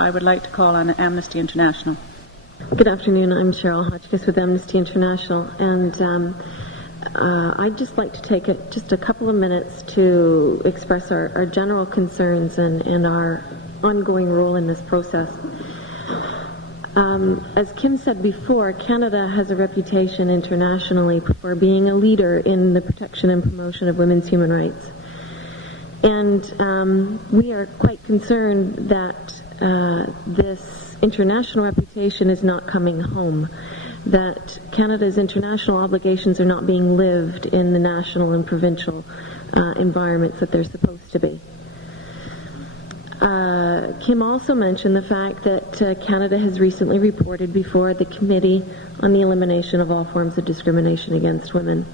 I would like to call on Amnesty International. Good afternoon. I'm Cheryl Hotchkiss with Amnesty International, and I'd just like to take just a couple of minutes to express our general concerns and our ongoing role in this process. As Kim said before, Canada has a reputation internationally for being a leader in the protection and promotion of women's human rights. And we are quite concerned that this international reputation is not coming home, that Canada's international obligations are not being lived in the national and provincial environments that they're supposed to be. Kim also mentioned the fact that Canada has recently reported before the Committee on the Elimination of All Forms of Discrimination Against Women.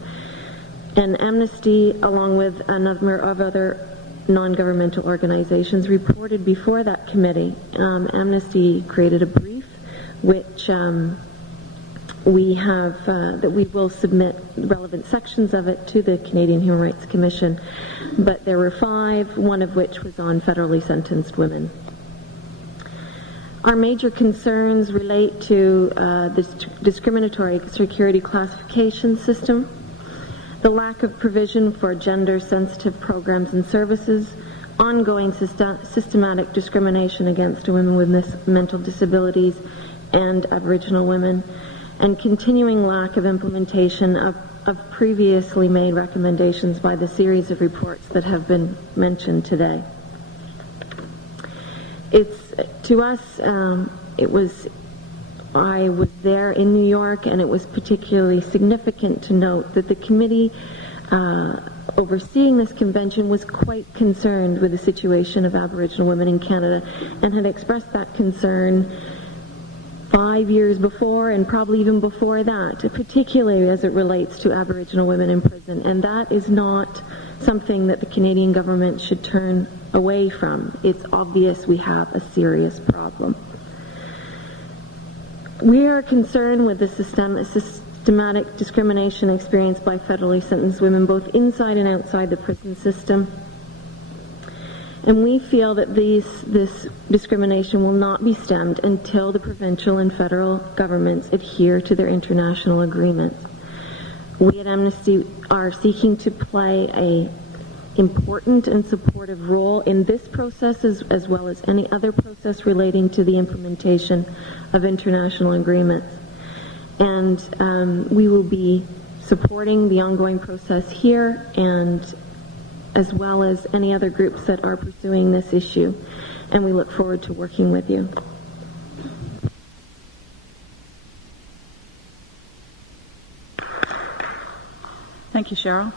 And Amnesty, along with a number of other non-governmental organizations, reported before that committee. Amnesty created a brief which we will submit relevant sections of it to the Canadian Human Rights Commission, but there were 5, one of which was on federally sentenced women. Our major concerns relate to this discriminatory security classification system, the lack of provision for gender-sensitive programs and services, ongoing systematic discrimination against women with mental disabilities and Aboriginal women, and continuing lack of implementation of previously made recommendations by the series of reports that have been mentioned today. To us, I was there in New York, and it was particularly significant to note that the committee overseeing this convention was quite concerned with the situation of Aboriginal women in Canada and had expressed that concern 5 years before and probably even before that, particularly as it relates to Aboriginal women in prison. And that is not something that the Canadian government should turn away from. It's obvious we have a serious problem. We are concerned with the systematic discrimination experienced by federally sentenced women both inside and outside the prison system. And we feel that this discrimination will not be stemmed until the provincial and federal governments adhere to their international agreements. We at Amnesty are seeking to play an important and supportive role in this process as well as any other process relating to the implementation of international agreements. And we will be supporting the ongoing process here, and as well as any other groups that are pursuing this issue. And we look forward to working with you. Thank you, Cheryl.